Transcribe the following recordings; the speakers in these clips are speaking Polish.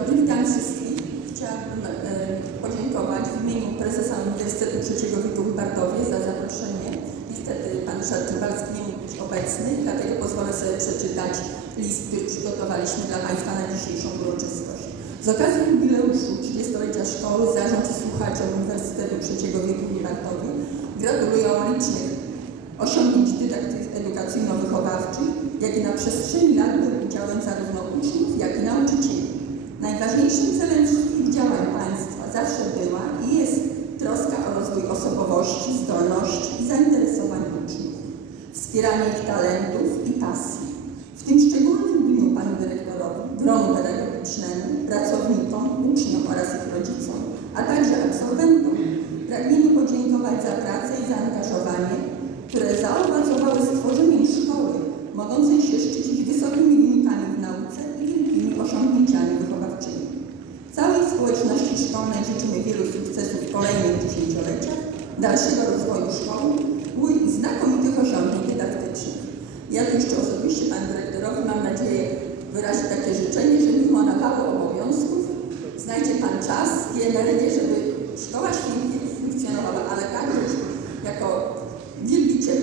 Dobry, witam wszystkich. Chciałabym e, podziękować w imieniu prezesa Uniwersytetu Trzeciego Wieku w Bartowie za zaproszenie. Niestety pan Ryszard Rybalski nie mógł być obecny, dlatego pozwolę sobie przeczytać list, który przygotowaliśmy dla Państwa na dzisiejszą uroczystość. Z okazji jubileuszu 30-lecia szkoły zarząd i słuchacze Uniwersytetu Trzeciego Wieku w Bartowie gratulują licznych osiągnięć dydaktyk edukacyjno-wychowawczych, jakie na przestrzeni lat były udziałem zarówno uczniów, jak i. Najważniejszym celem wszystkich działań państwa zawsze była i jest troska o rozwój osobowości, zdolności i zainteresowań uczniów, wspieranie ich talentów i pasji. W tym szczególnym dniu panu dyrektorowi, gronu pedagogicznemu, pracownikom, uczniom oraz ich rodzicom, a także absolwentom pragniemy podziękować za pracę społeczności szkolnej życzymy wielu sukcesów w kolejnych dziesięcioleciach, dalszego rozwoju szkoły i znakomitych osiągnięć dydaktycznych. Ja tu jeszcze osobiście Panu Dyrektorowi mam nadzieję wyrazić takie życzenie, że mimo nawalu obowiązków znajdzie Pan czas i energię, żeby szkoła świetnie funkcjonowała, ale także jako wielbiciel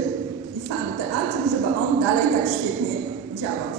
i fan teatru, żeby on dalej tak świetnie działał.